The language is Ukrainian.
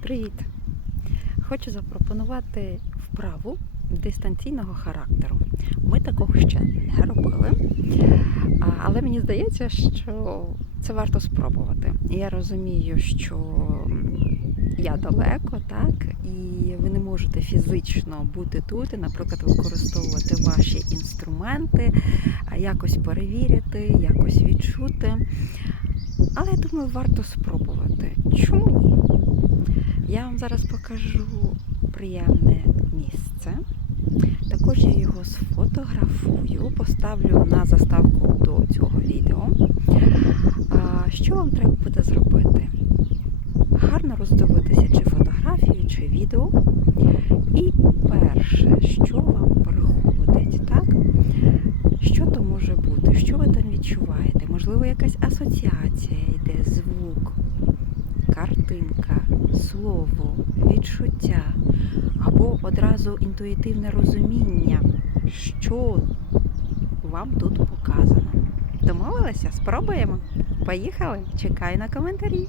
Привіт! Хочу запропонувати вправу дистанційного характеру. Ми такого ще не робили, але мені здається, що це варто спробувати. Я розумію, що я далеко, так, і ви не можете фізично бути тут і, наприклад, використовувати ваші інструменти, якось перевірити, якось відчути. Але я думаю, варто спробувати. Чому ні? Я вам зараз покажу приємне місце. Також я його сфотографую, поставлю на заставку до цього відео. Що вам треба буде зробити? Гарно роздивитися чи фотографію, чи відео. І перше, що вам приходить, так? Що то може бути? Що ви там відчуваєте? Можливо, якась асоціація йде, звук, картинка, слово, відчуття або одразу інтуїтивне розуміння, що вам тут показано. Домовилися? Спробуємо? Поїхали? Чекаю на коментарі.